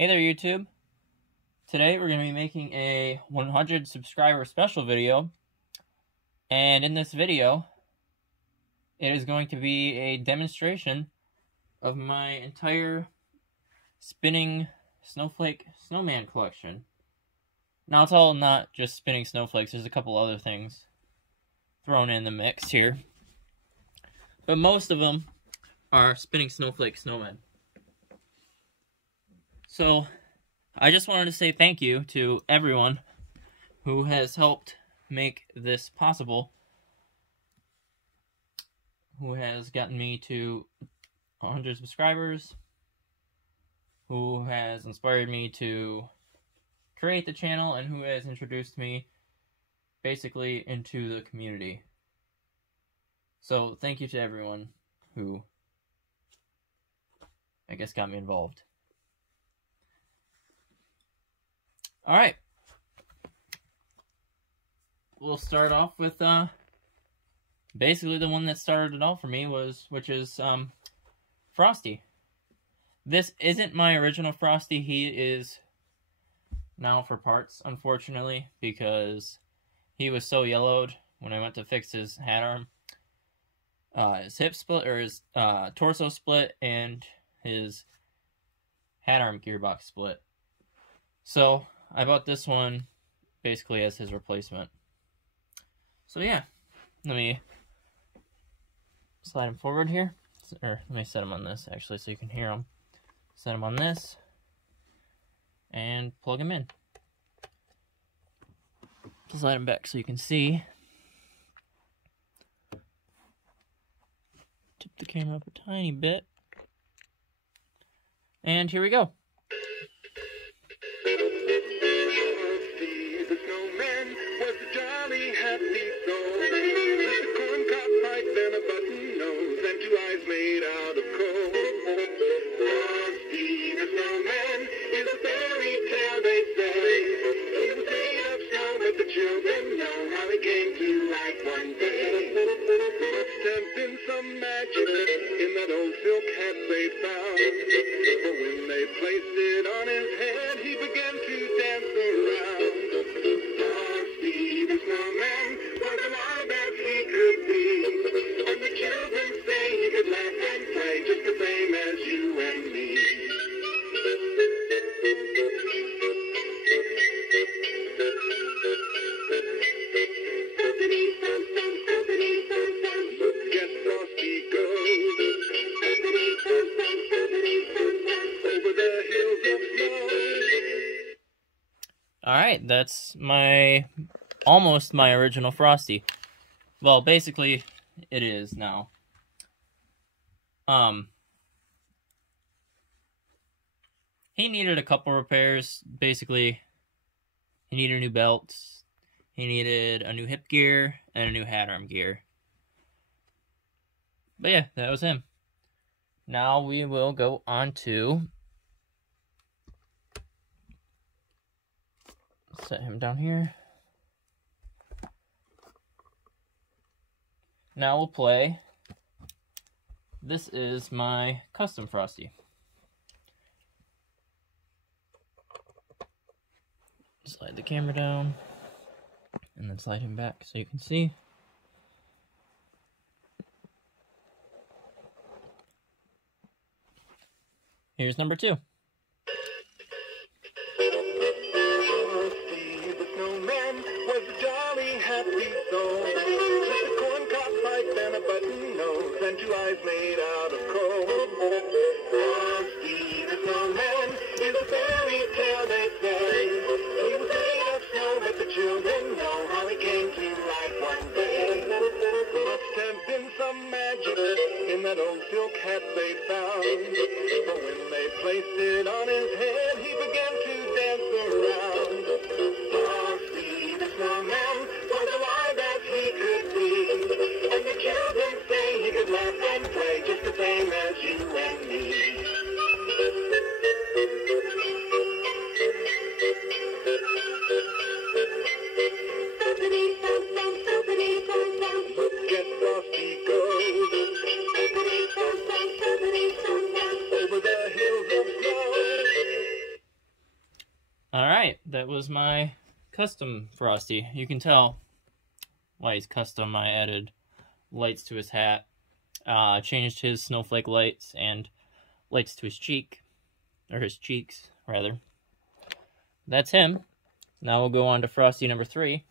Hey there, YouTube. Today we're going to be making a 100 subscriber special video. And in this video, it is going to be a demonstration of my entire spinning Snowflake Snowman collection. Now, it's all not just spinning snowflakes. There's a couple other things thrown in the mix here. But most of them are spinning snowflake snowmen. So, I just wanted to say thank you to everyone who has helped make this possible, who has gotten me to 100 subscribers, who has inspired me to create the channel, and who has introduced me basically into the community. So, thank you to everyone who, I guess, got me involved. Alright, we'll start off with, basically the one that started it all for me, which is Frosty. This isn't my original Frosty. He is now for parts, unfortunately, because he was so yellowed when I went to fix his hat arm. His hip split, or his torso split, and his hat arm gearbox split. So I bought this one basically as his replacement. So yeah, let me slide him forward here. Or let me set him on this actually so you can hear him. Set him on this and plug him in. Slide him back so you can see. Tip the camera up a tiny bit. And here we go. The snowman was a jolly happy soul, with a corncob pipe and a button nose and two eyes made out of coal. Frosty the snowman is a fairy tale, they say. He was made of snow, but the children know how he came to life one day. Must have been some magic in that old silk hat they found, for when they placed it on his head, he began to dance around. Frosty the snowman was alive as he could be, and the children say he could laugh and play just the same as you and me. Look at Frosty go over the hills of snow. Alright, that's almost my original Frosty. Well, basically, it is now. He needed a couple repairs. Basically, he needed a new belt, he needed a new hip gear, and a new hat arm gear. But yeah, that was him. Now we will go on to... set him down here. Now we'll play. This is my custom Frosty. Slide the camera down, and then slide him back so you can see. Here's number 2. Frosty the snowman was a jolly happy soul, with a corncob pipe and a button nose and two eyes made out of coal. Frosty the snowman is a fairy tale, they say. He was made of snow, but the children know how he came to life one day. Must have been some magic in that old silk hat they found, for when they placed it on his head, he began to dance around. Frosty the snowman was alive as he could be, and the children say he could laugh and play just the same as you and me. Look at Frosty go over the hills of snow. Alright, that was my custom Frosty. You can tell why he's custom. I added lights to his hat, changed his snowflake lights and lights to his cheek, or his cheeks, rather. That's him. Now we'll go on to Frosty number 3.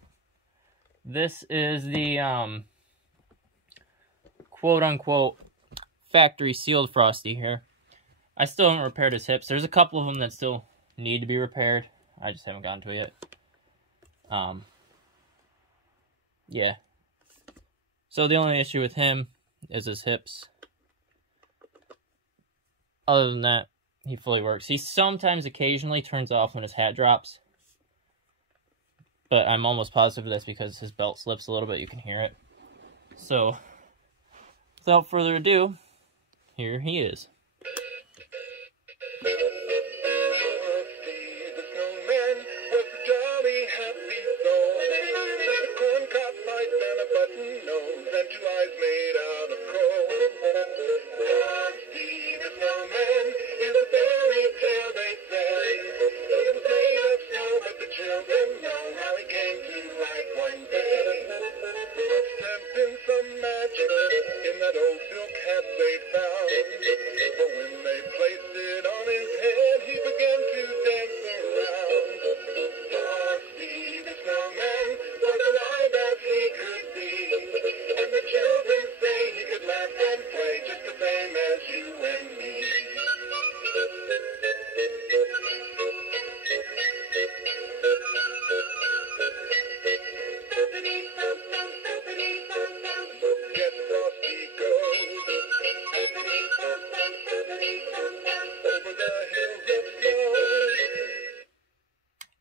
This is the, quote-unquote factory sealed Frosty here. I still haven't repaired his hips. There's a couple of them that still need to be repaired. I just haven't gotten to it yet. Yeah. So the only issue with him is his hips. Other than that, he fully works. He sometimes occasionally turns off when his hat drops. But I'm almost positive that's because his belt slips a little bit. You can hear it. So, without further ado, here he is.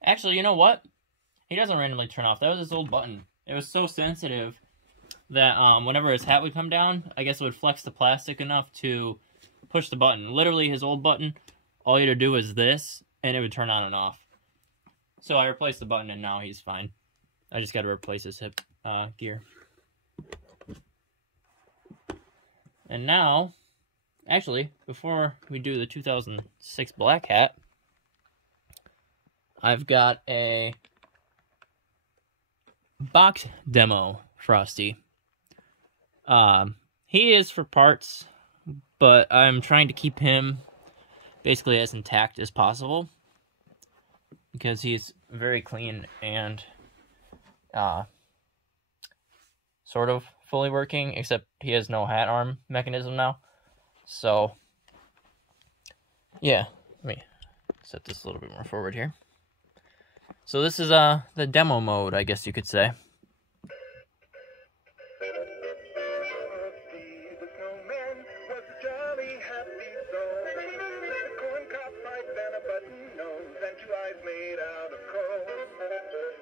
Actually, you know what? He doesn't randomly turn off. That was his old button. It was so sensitive that whenever his hat would come down, I guess it would flex the plastic enough to push the button. Literally, his old button, all you had to do was this, and it would turn on and off. So I replaced the button, and now he's fine. I just got to replace his hip gear. And now, actually, before we do the 2006 Black Hat, I've got a box demo Frosty. He is for parts, but I'm trying to keep him basically as intact as possible because he's very clean and sort of fully working, except he has no hat arm mechanism now. So, yeah, let me set this a little bit more forward here. So this is the demo mode, I guess you could say. The snowman was a jolly happy soul. A corn cob pipe and a button nose and 2 eyes made out of coal.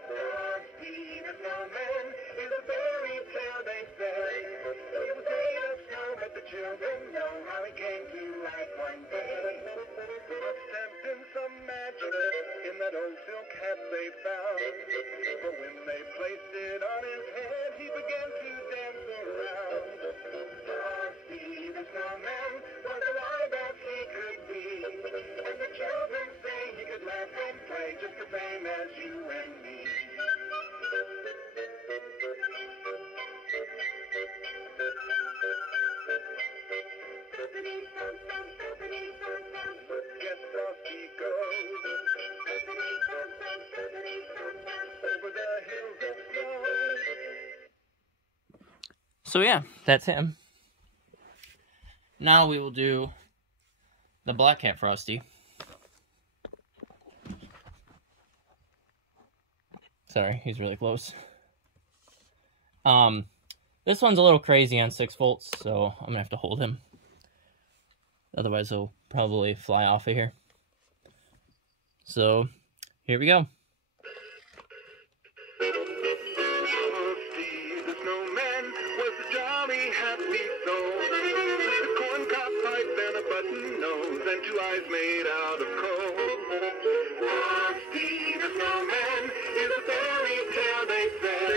Frosty the snowman is a fairy tale, they say. He was made of snow, but the children know how he came to life one day. Stepped in some magic in that old silk hat they found. But when they placed it on his head, he began to dance around. Frosty the snowman was alive as he could be. And the children say he could laugh and play just the same as you and me. Get Frosty goes over the hills of snow. So yeah, that's him. Now we will do the Black Hat Frosty. Sorry, he's really close. This one's a little crazy on 6 volts, so I'm gonna have to hold him. Otherwise he'll probably fly off of here. So, here we go. Frosty the snowman was a jolly happy soul. A corn cob pipe and a button nose and 2 eyes made out of coal. Frosty the snowman is a fairy tale, they say.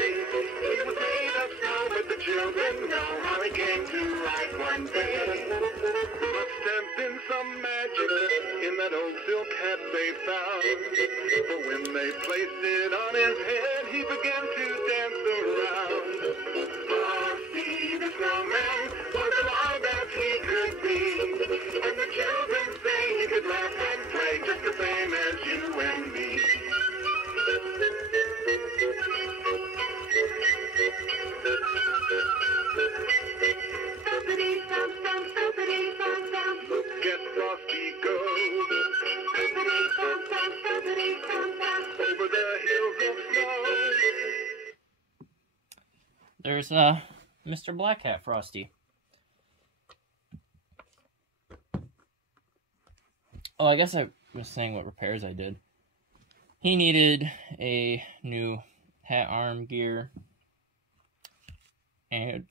He was made of snow, but the children children know how it came to life one day. Must have been some magic in that old silk hat they found. But when they placed it on his head, he began to dance around. Frosty the Snowman was alive as he could be, and the children say he could laugh and play just the same as you and me. Look at Frosty go over the hills of snow. There's Mr. Black Hat Frosty. Oh, I guess I was saying what repairs I did. He needed a new hat arm gear. And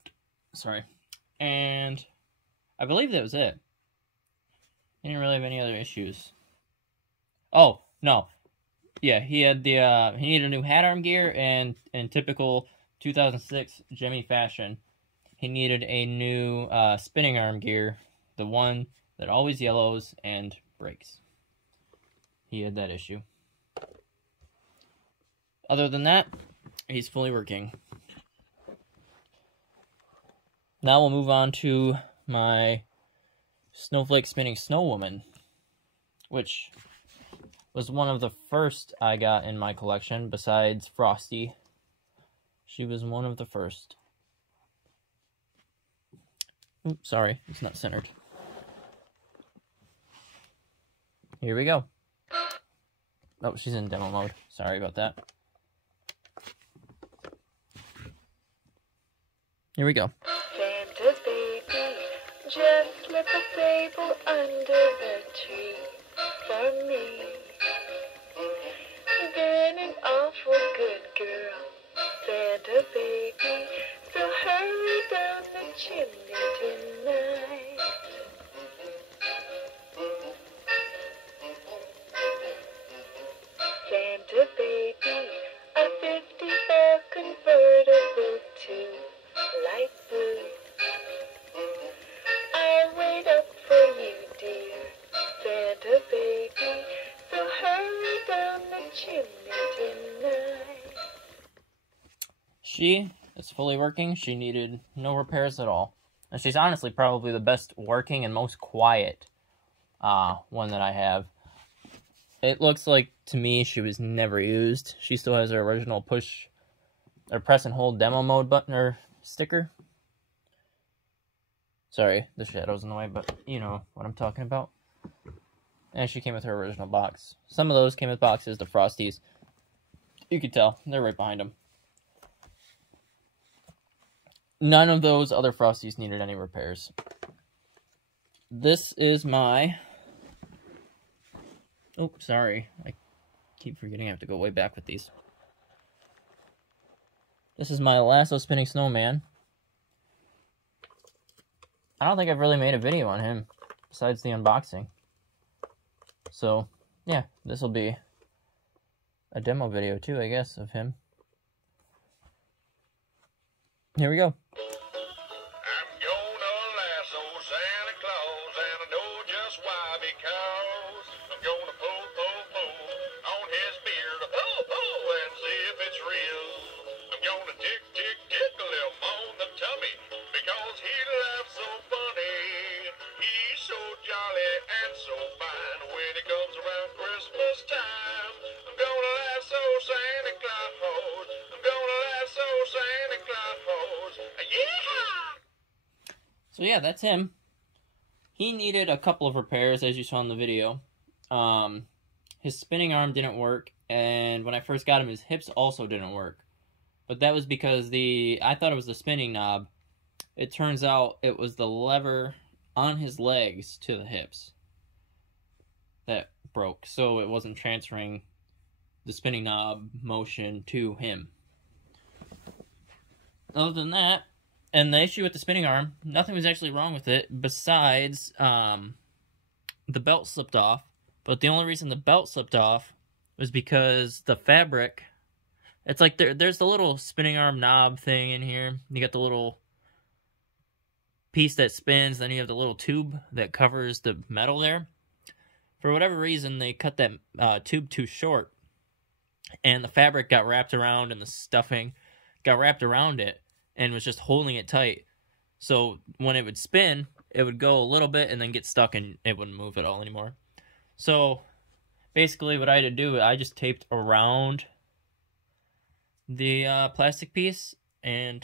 I believe that was it. He didn't really have any other issues. Oh, no. Yeah, he had he needed a new hat arm gear, and in typical 2006 Jimmy fashion, he needed a new spinning arm gear, the one that always yellows and breaks. He had that issue. Other than that, he's fully working. Now we'll move on to my Snowflake Spinning Snow Woman, which was one of the first I got in my collection besides Frosty. She was one of the first. Oops, sorry, it's not centered. Here we go. Oh, she's in demo mode. Sorry about that. Here we go. Santa's baby just left a table under the tree for me. Been an awful good girl, Santa baby, so hurry down the chimney tonight. Santa baby, a 54 convertible to light blue. I'll wait up for you, dear Santa baby, so hurry down the chimney tonight. She is fully working. She needed no repairs at all. And she's honestly probably the best working and most quiet one that I have. It looks like, to me, she was never used. She still has her original push or press and hold demo mode button or sticker. Sorry, the shadow's in the way, but you know what I'm talking about. And she came with her original box. Some of those came with boxes, the Frosties. You can tell, they're right behind them. None of those other Frosties needed any repairs. This is my... Oh, sorry. I keep forgetting I have to go way back with these. This is my Lasso Spinning Snowman. I don't think I've really made a video on him, besides the unboxing. So, yeah, this will be a demo video too, I guess, of him. Here we go. I'm gonna lasso Santa Claus, and I know just why, because I'm gonna pull on his beard, pull, and see if it's real. I'm gonna tickle him on the tummy, because he laughs so funny. He's so jolly and so fine when it comes around Christmas time. I'm gonna lasso Santa Claus. I'm gonna lasso Santa Claus. Yeah! So yeah, that's him. He needed a couple of repairs, as you saw in the video. His spinning arm didn't work, and when I first got him, his hips also didn't work. But that was because I thought it was the spinning knob. It turns out it was the lever on his legs to the hips that broke, so it wasn't transferring the spinning knob motion to him. Other than that, and the issue with the spinning arm, nothing was actually wrong with it besides the belt slipped off. But the only reason the belt slipped off was because the fabric, it's like there's the little spinning arm knob thing in here. You got the little piece that spins, then you have the little tube that covers the metal there. For whatever reason, they cut that tube too short, and the fabric got wrapped around, and the stuffing got wrapped around it, and was just holding it tight. So when it would spin, it would go a little bit and then get stuck, and it wouldn't move at all anymore. So basically what I had to do, I just taped around the plastic piece, and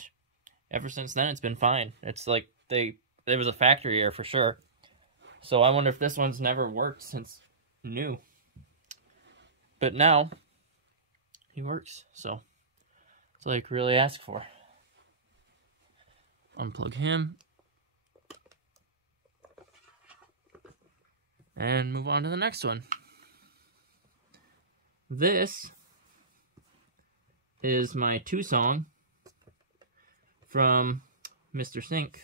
ever since then it's been fine. It's like there was a factory error for sure. So I wonder if this one's never worked since new. But now he works, so it's like really ask for. Unplug him and move on to the next one. This is my 2-song from MrSync.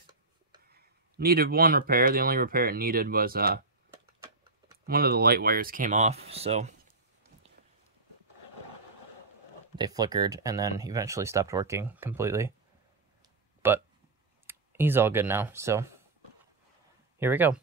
Needed one repair. The only repair it needed was one of the light wires came off, so they flickered and then eventually stopped working completely. But he's all good now, so here we go.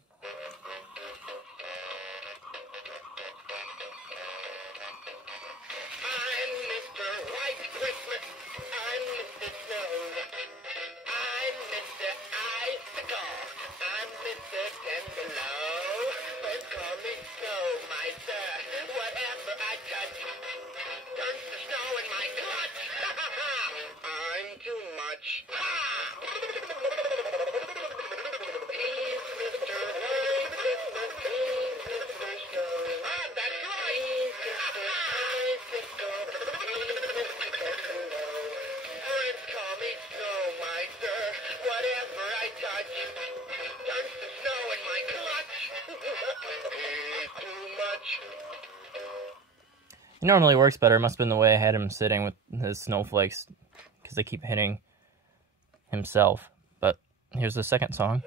It normally works better. It must have been the way I had him sitting with his snowflakes, because they keep hitting himself. But here's the second song.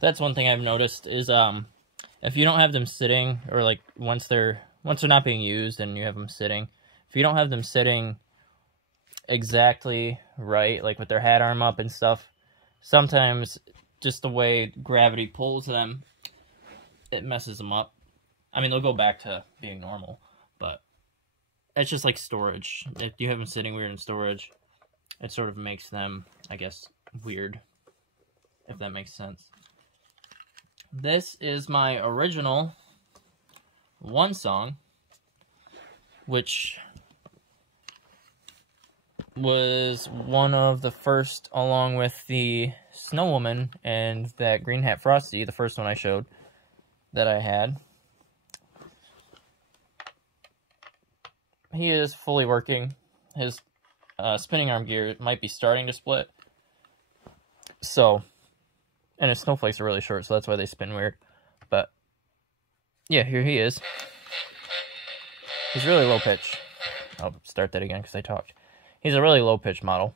That's one thing I've noticed is if you don't have them sitting, or like once they're not being used and you have them sitting, if you don't have them sitting exactly right, like with their hat arm up and stuff, sometimes just the way gravity pulls them, it messes them up. I mean, they'll go back to being normal, but it's just like storage. If you have them sitting weird in storage, it sort of makes them, I guess, weird, if that makes sense. This is my original 1-song, which was one of the first, along with the Snowwoman and that Green Hat Frosty, the first one I showed, that I had. He is fully working. His spinning arm gear might be starting to split. So, and his snowflakes are really short, so that's why they spin weird. But, yeah, here he is. He's really low pitch. I'll start that again because I talked. He's a really low pitch model.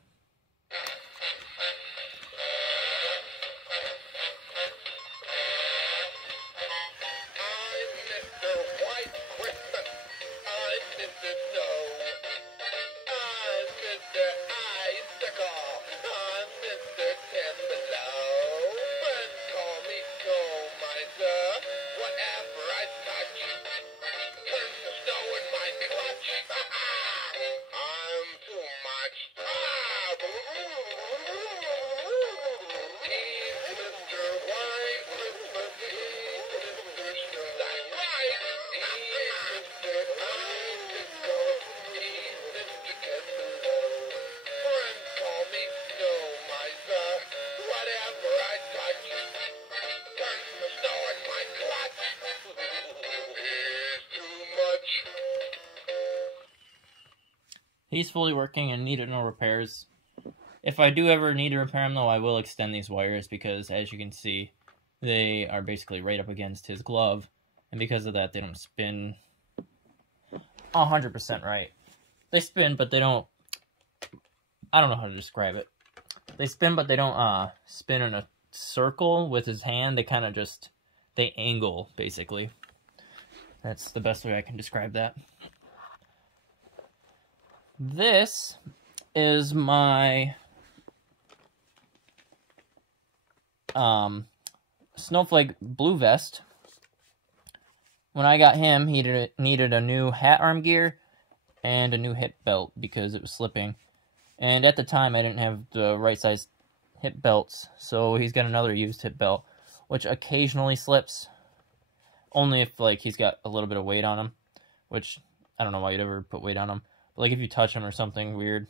He's fully working and needed no repairs. If I do ever need to repair him, though, I will extend these wires because, as you can see, they are basically right up against his glove, and because of that, they don't spin 100% right. They spin, but they don't... I don't know how to describe it. They spin, but they don't spin in a circle with his hand. They kind of just... They angle, basically. That's the best way I can describe that. This is my Snowflake blue vest. When I got him, he needed a new hat arm gear and a new hip belt because it was slipping. And at the time, I didn't have the right size hip belts, so he's got another used hip belt, which occasionally slips. Only if, like, he's got a little bit of weight on him, which I don't know why you'd ever put weight on him. But, like, if you touch him or something weird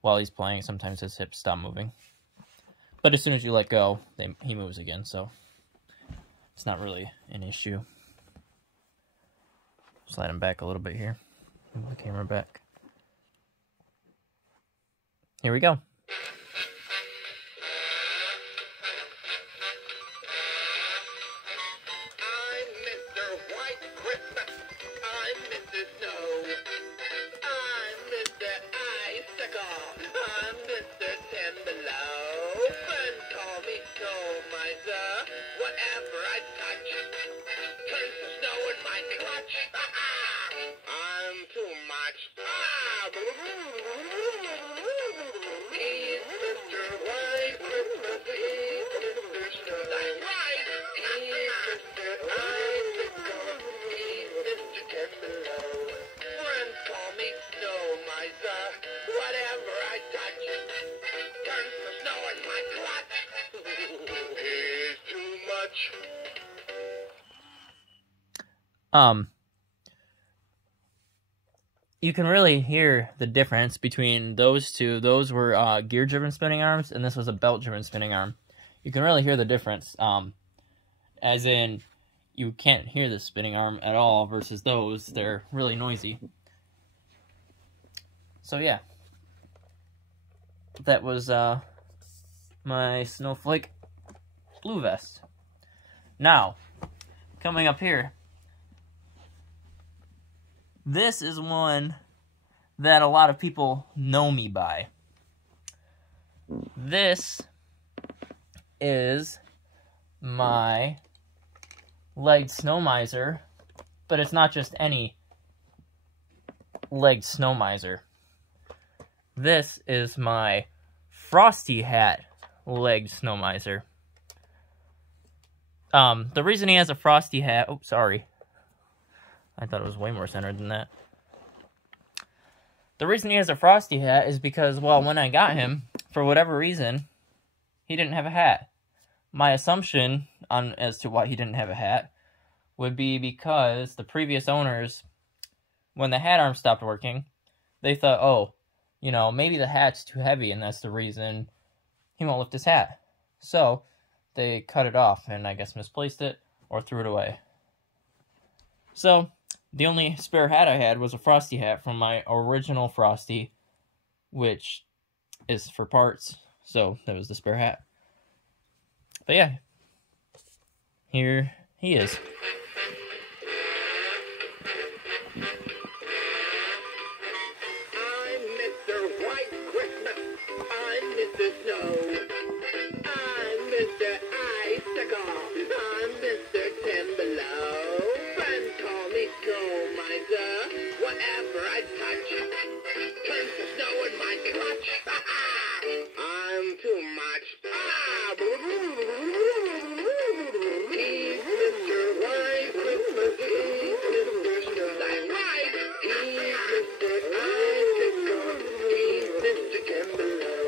while he's playing, sometimes his hips stop moving. But as soon as you let go, he moves again, so it's not really an issue. Slide him back a little bit here. Move the camera back. Here we go. You can really hear the difference between those two. Those were gear-driven spinning arms, and this was a belt-driven spinning arm. You can really hear the difference, as in, you can't hear the spinning arm at all versus those. They're really noisy. So yeah, that was my Snowflake blue vest. Now, coming up here, this is one that a lot of people know me by. This is my legged snow miser, but it's not just any legged snow miser. This is my Frosty hat legged snow miser. The reason he has a Frosty hat... Oh, sorry. I thought it was way more centered than that. The reason he has a Frosty hat is because, well, when I got him, for whatever reason, he didn't have a hat. My assumption as to why he didn't have a hat would be because the previous owners, when the hat arm stopped working, they thought, oh, you know, maybe the hat's too heavy and that's the reason he won't lift his hat. So they cut it off and I guess misplaced it or threw it away. So the only spare hat I had was a Frosty hat from my original Frosty, which is for parts. So that was the spare hat. But yeah, here he is. I'm Mr. White Christmas. I'm Mr. Snow. I'm Mr. Icicle. I'm Mr. Ten Below. Friends call me Snow Miser. Whatever I touch turns to snow in my clutch. I'm too much. He's Mr. White Christmas. He's Mr. Snow. That's right. He's Mr. Icicle. He's Mr. Ten Below.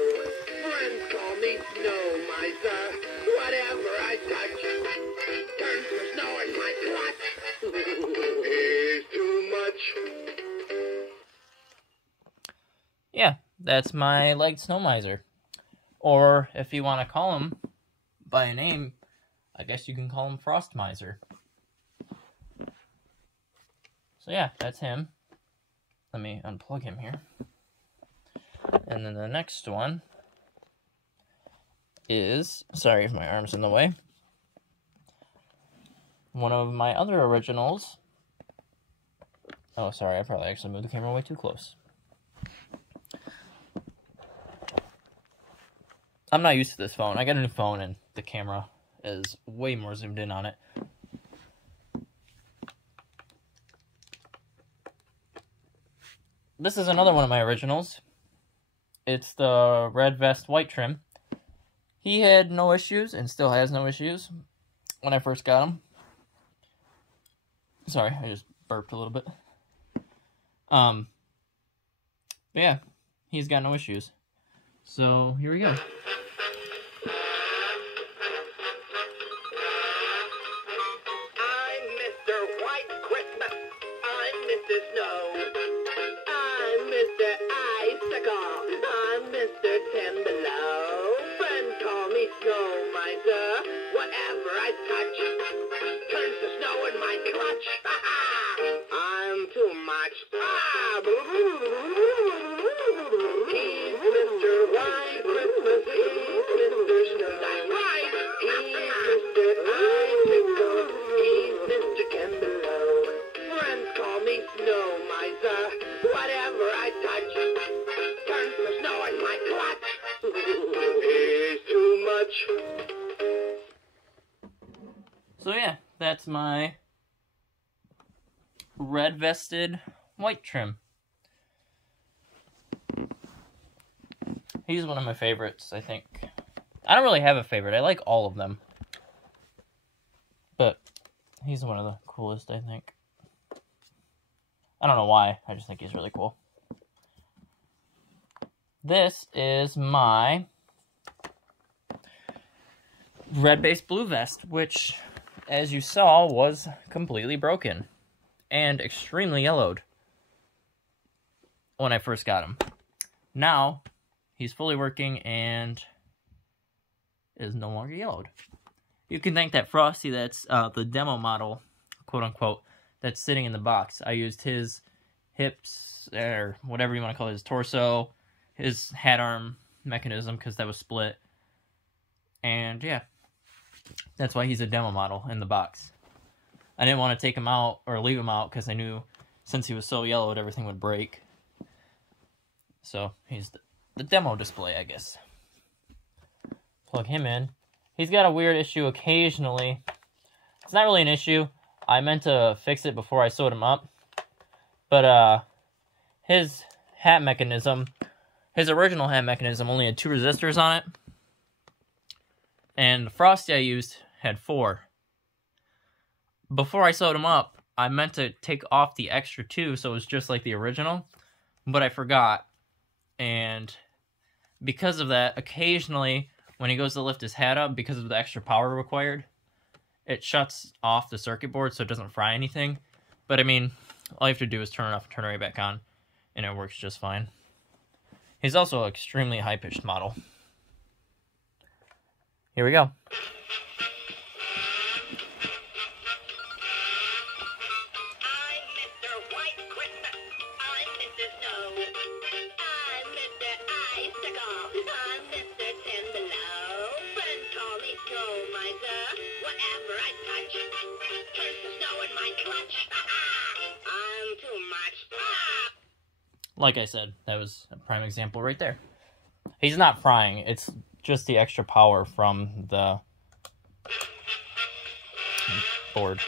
Friends call me Snow Miser. Whatever I touch turns to snow in my clutch. He's too much. Yeah, that's my legged snow miser. Or if you want to call him by a name, I guess you can call him Frost Miser. So yeah, that's him. Let me unplug him here. And then the next one is, sorry if my arm's in the way, one of my other originals. Oh, sorry, I probably actually moved the camera way too close. I'm not used to this phone. I got a new phone and the camera is way more zoomed in on it. This is another one of my originals. It's the red vest white trim. He had no issues and still has no issues when I first got him. Sorry, I just burped a little bit. But yeah, he's got no issues. So here we go. I'm Mr. White Christmas. I'm Mr. Snow. I'm Mr. Icicle. I'm Mr. Ten Below. Friends call me Snow Miser. Whatever I touch turns to snow in my clutch. I'm too much. He's Mr. White Christmas. He's Mr. Snow. That's right. He's Mr. Icicle. He's Mr. Ten Below. Friends call me Snow Miser. Whatever I touch turns to snow in my clutch. He's too much. So yeah, that's my red vested white trim. He's one of my favorites, I think. I don't really have a favorite. I like all of them. But he's one of the coolest, I think. I don't know why. I just think he's really cool. This is my red base blue vest, which, as you saw, was completely broken and extremely yellowed when I first got him. Now, he's fully working and is no longer yellowed. You can thank that Frosty that's the demo model, quote-unquote, that's sitting in the box. I used his hips, or whatever you want to call it, his torso, his hat arm mechanism, because that was split. And, yeah, that's why he's a demo model in the box. I didn't want to take him out or leave him out because I knew since he was so yellowed, everything would break. So he's the demo display, I guess. Plug him in. He's got a weird issue occasionally. It's not really an issue. I meant to fix it before I sewed him up. But his hat mechanism, his original hat mechanism only had 2 resistors on it. And the Frosty I used had 4. Before I sewed him up, I meant to take off the extra 2 so it was just like the original. But I forgot. And because of that, occasionally when he goes to lift his hat up, because of the extra power required, it shuts off the circuit board so it doesn't fry anything. But I mean, all you have to do is turn it off and turn it right back on, and it works just fine. He's also an extremely high-pitched model. Here we go. Like I said, that was a prime example right there. He's not frying, it's just the extra power from the board.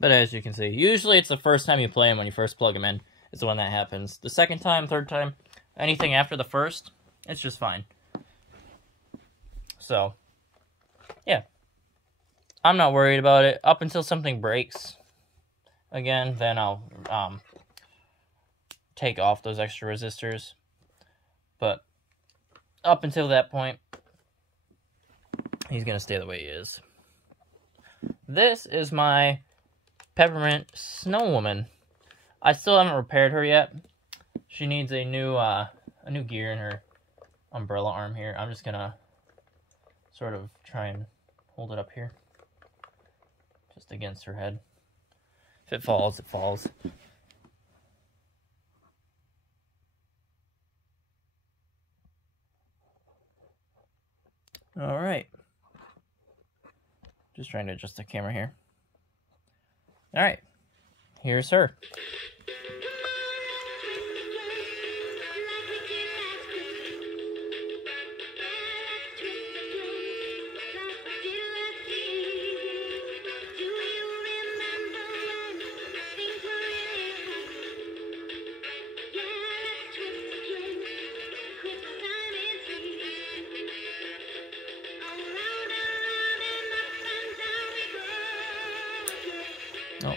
But as you can see, usually it's the first time you play him when you first plug him in is the one that happens. The second time, third time, anything after the first, it's just fine. So, yeah. I'm not worried about it. Up until something breaks again, then I'll take off those extra resistors. But up until that point, he's going to stay the way he is. This is my Peppermint Snowwoman. I still haven't repaired her yet. She needs a new gear in her umbrella arm here. I'm just going to sort of try and hold it up here. Just against her head. If it falls, it falls. Alright. Just trying to adjust the camera here. Alright. Here's her. Oh.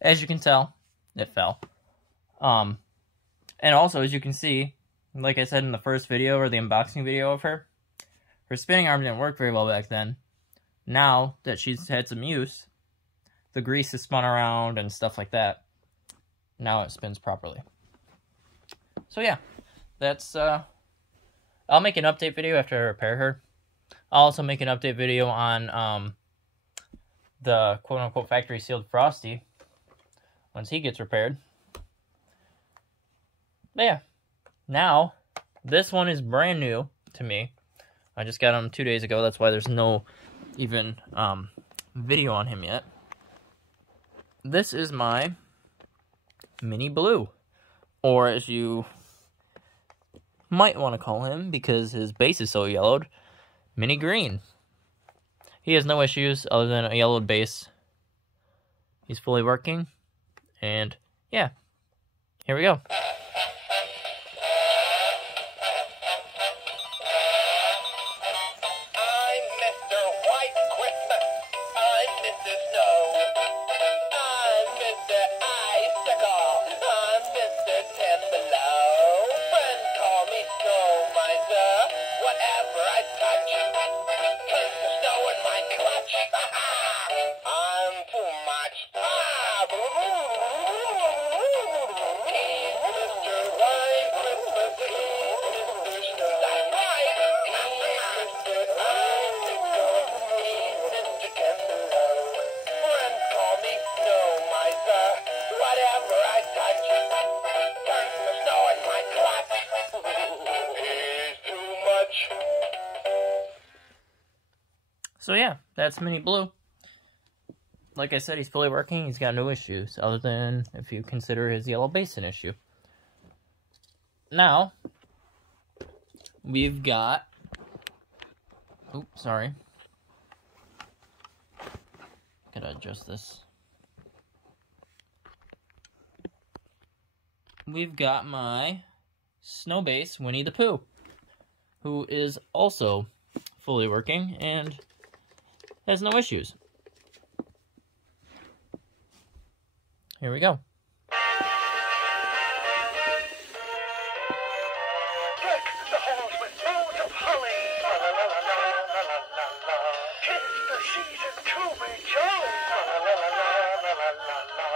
As you can tell, it fell. And also, as you can see, like I said in the first video, or the unboxing video of her, her spinning arm didn't work very well back then. Now that she's had some use, the grease is spun around and stuff like that. Now it spins properly. So yeah, that's, I'll make an update video after I repair her. I'll also make an update video on, the quote-unquote factory sealed Frosty, once he gets repaired. But yeah, now, this one is brand new to me. I just got him 2 days ago, that's why there's no even, video on him yet. This is my Mini Blue, or as you might want to call him, because his base is so yellowed, Mini Green. He has no issues other than a yellowed base. He's fully working, and yeah, here we go. So yeah, that's Mini Blue. Like I said, he's fully working. He's got no issues, other than if you consider his yellow base an issue. Now, we've got... Oops, sorry. Gotta adjust this. We've got my snow base, Winnie the Pooh, who is also fully working and has no issues. Here we go. Deck the halls with boughs of holly. La la la la la la la la la. 'Tis the season to be jolly. La la la la la la la la.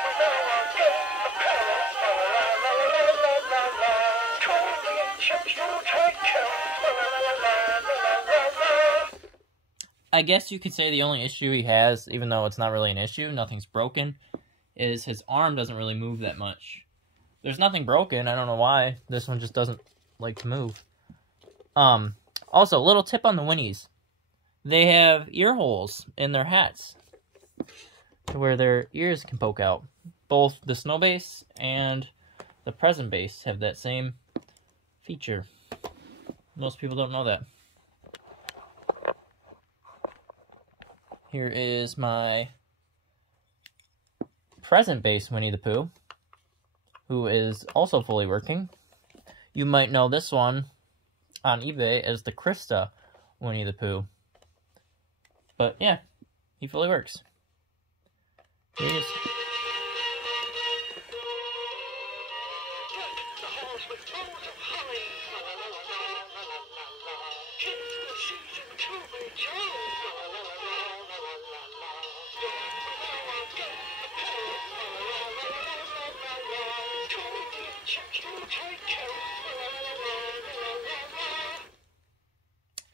We know our game of carols. La la la la la la la la. To the ancients you take care. La la la la la la la la. I guess you could say the only issue he has, even though it's not really an issue, nothing's broken, is his arm doesn't really move that much. There's nothing broken, I don't know why. This one just doesn't like to move. Also, little tip on the Winnies. They have ear holes in their hats to where their ears can poke out. Both the snow base and the present base have that same feature. Most people don't know that. Here is my present base Winnie the Pooh, who is also fully working. You might know this one on eBay as the Krista Winnie the Pooh. But yeah, he fully works. He is.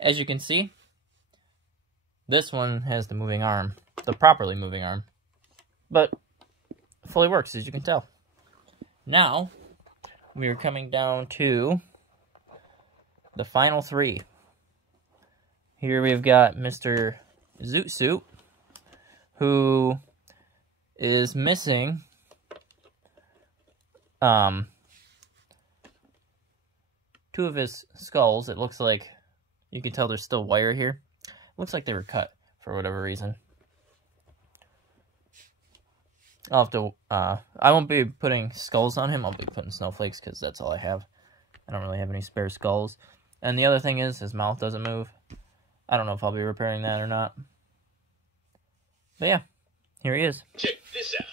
As you can see, this one has the moving arm, the properly moving arm, but fully works, as you can tell. Now, we are coming down to the final three. Here we've got Mr. Zoot Suit, who is missing two of his skulls. It looks like you can tell there's still wire here. Looks like they were cut for whatever reason. I'll have to, I won't be putting skulls on him. I'll be putting snowflakes because that's all I have. I don't really have any spare skulls. And the other thing is, his mouth doesn't move. I don't know if I'll be repairing that or not. But yeah, here he is. Check this out.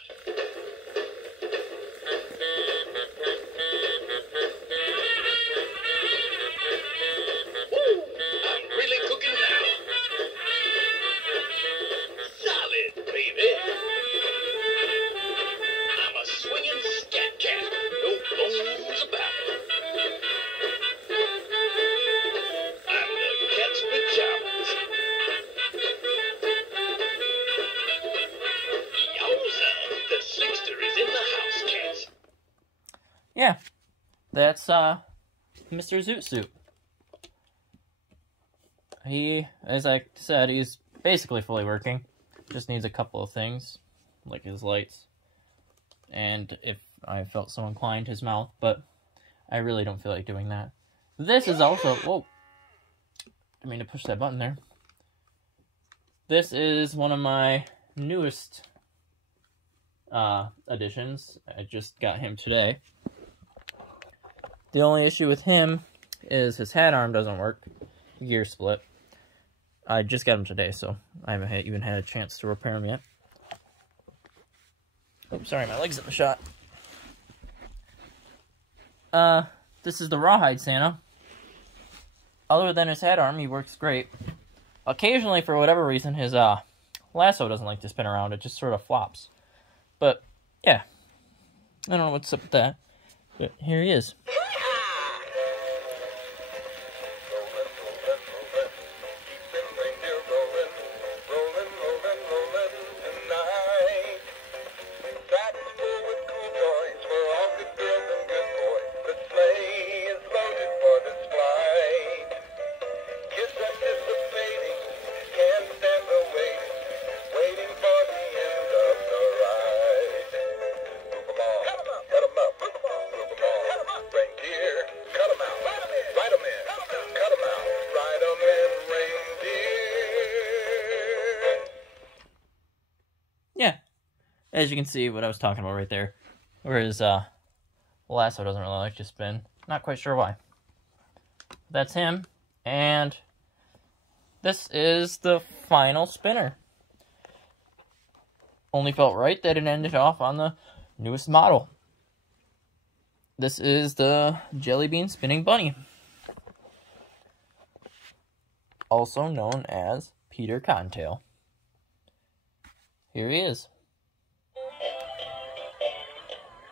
Yeah, that's Mr. Zoot Suit. He, as I said, he's basically fully working. Just needs a couple of things, like his lights, and if I felt so inclined, his mouth, but I really don't feel like doing that. This is also, whoa, I mean to push that button there. This is one of my newest additions. I just got him today. The only issue with him is his hat arm doesn't work. Gear split. I just got him today, so I haven't even had a chance to repair him yet. Oh, sorry, my leg's in the shot. This is the Rawhide Santa. Other than his hat arm, he works great. Occasionally, for whatever reason, his lasso doesn't like to spin around. It just sort of flops. But, yeah. I don't know what's up with that. But here he is. Yeah, as you can see, what I was talking about right there, where his lasso doesn't really like to spin. Not quite sure why. That's him, and this is the final spinner. Only felt right that it ended off on the newest model. This is the Jelly Bean Spinning Bunny, also known as Peter Cottontail. Here he is.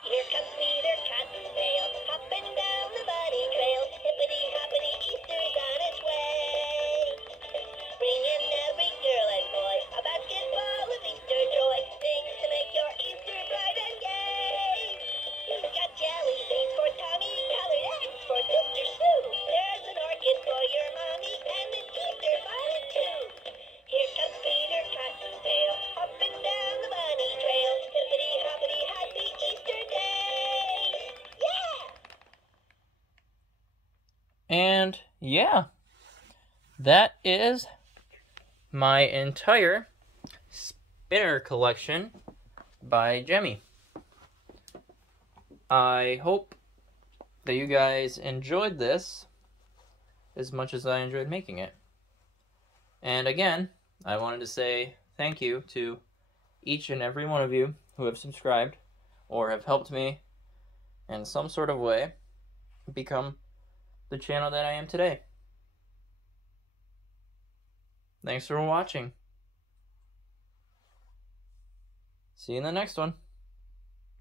Here comes Peter Cottontail, hopping down the bunny trail. Hippity-hoppity, Easter's on its way. Bringing every girl and boy a basket full of Easter joy. Things to make your Easter bright and gay. He's got jelly beans for Tommy, colored eggs for Sister Sue. There's an orchid for your mommy and an Easter bonnet too. Here comes Peter Cottontail, hopping down the bunny trail. Hippity-hoppity, happy Easter day! Yeah! And yeah, that is my entire spinner collection by Jemmy. I hope that you guys enjoyed this as much as I enjoyed making it. And again, I wanted to say thank you to each and every one of you who have subscribed or have helped me in some sort of way become the channel that I am today. Thanks for watching. See you in the next one.